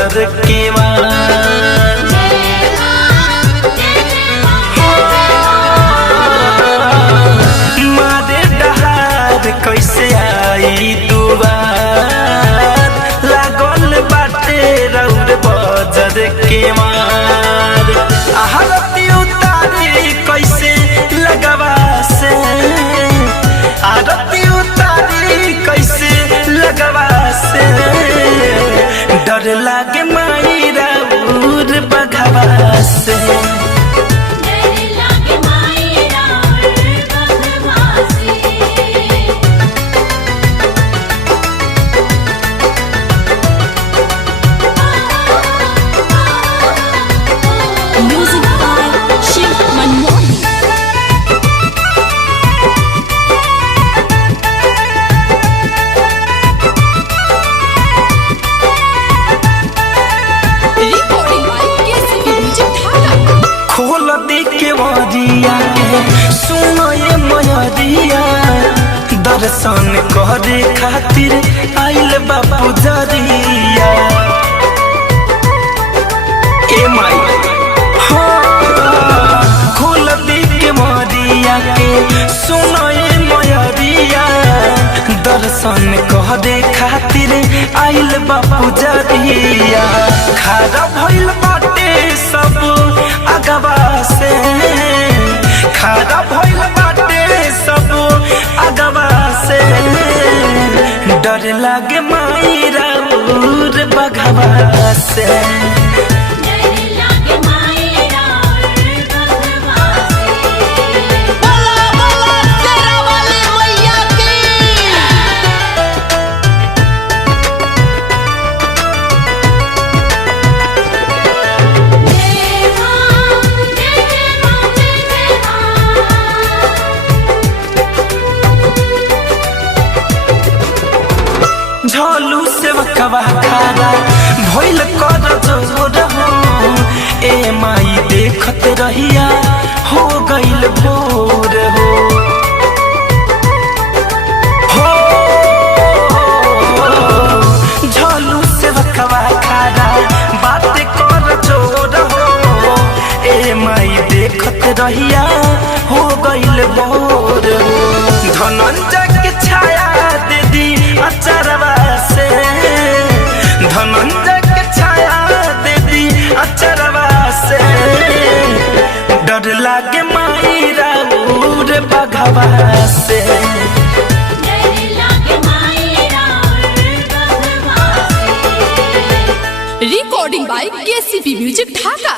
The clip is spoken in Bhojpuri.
बजर के मारे डहार कैसे आई दुआर लागल बाटे रौर बजर के मार आरती उतारी कैसे लगवा से आरती उतारी कैसे लगवा से डर लागे माई राउर बघवा से सुनो ये मयरिया दर्शन करे खातिर आइल बापू जरिया ए माई खोल दी के मरिया के सुनो ये मयरिया दर्शन करे खातिर आइल बापू जरिया खारा भइल बाटे सब अगवा से खारा भइल बाटे सब अगवा से डर लागे माई राउर बघवा से झोलू से बकवा खारा भइल कर जोर हो ए माई देखत रहिया हो गइल भोर हो झोलू से बकवा खारा बात कर जोर हो ए माई देखत रहिया हो गइल भोर हो धनंजय के छाया दे दी अचरवा से धनंजय के छाया दे दी अचरवा से डर लागे माई राउर बघवा से recording by KCP music Dhaka.